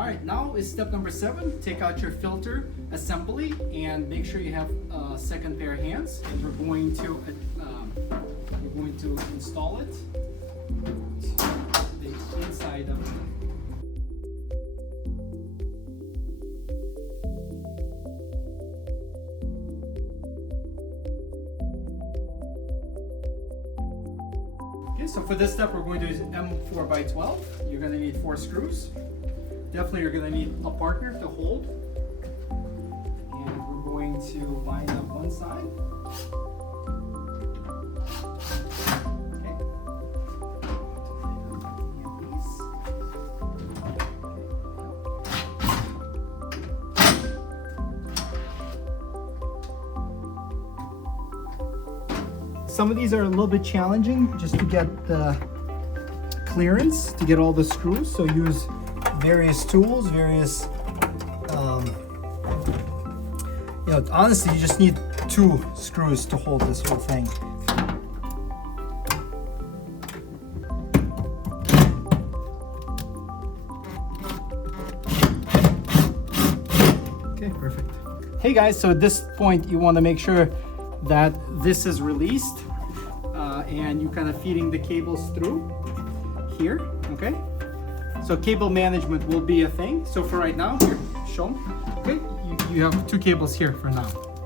All right, now is step number 7. Take out your filter assembly and make sure you have a second pair of hands. And we're going to install it to the inside of it. Okay, so for this step, we're going to use M4x12. You're going to need 4 screws. Definitely, you're going to need a partner to hold. And we're going to line up one side. Some of these are a little bit challenging just to get the clearance, to get all the screws. So use various tools, various, honestly, you just need 2 screws to hold this whole thing. Okay, perfect. Hey guys, so at this point you want to make sure that this is released and you're kind of feeding the cables through here, okay? So cable management will be a thing. So for right now, here, show them. Okay, you have 2 cables here for now.